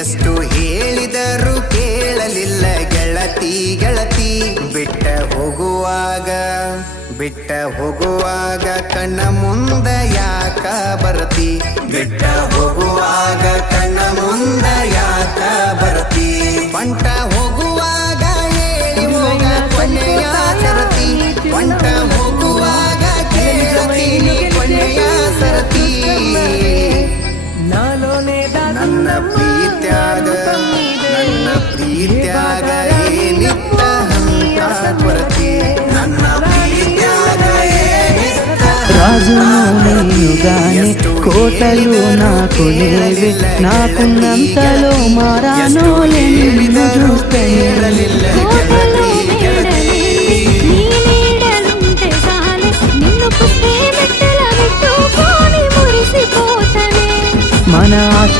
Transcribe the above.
ಎಷ್ಟು ಹೇಳಿದರೂ ಕೇಳಲಿಲ್ಲ ಗೆಳತಿ ಗೆಳತಿ. ಬಿಟ್ಟ ಹೋಗುವಾಗ ಕಣ್ಣ ಮುಂದ ಯಾಕ ಬರತಿ. ಬಿಟ್ಟ ಹೋಗುವಾಗ ಕಣ್ಣ ಮುಂದ ಯಾಕ ಬರತಿ. ಬಂಟ ಹೋಗುವಾಗ ಹೇಳಿ ಹೋಗ ಕೊನೆಯ ಸರತಿ. ಬಂಟ ಹೋಗುವಾಗ ಕೇಳತೀನಿ ಕೊನೆಯ ಸರತಿ. ನನ್ನ ಪ್ರೀತ್ಯಾಗ ಏನಿತ್ತ ಹಂತ ಕೊರತಿ. ನನ್ನ ಪ್ರೀತ್ಯಾಗ ಏನಿತ್ತ రాజు నేనుగానే కోటలు నాకు లేవే నాకున్నంతలో మారానోలే నిన్ను చూస్తే మన ఆశ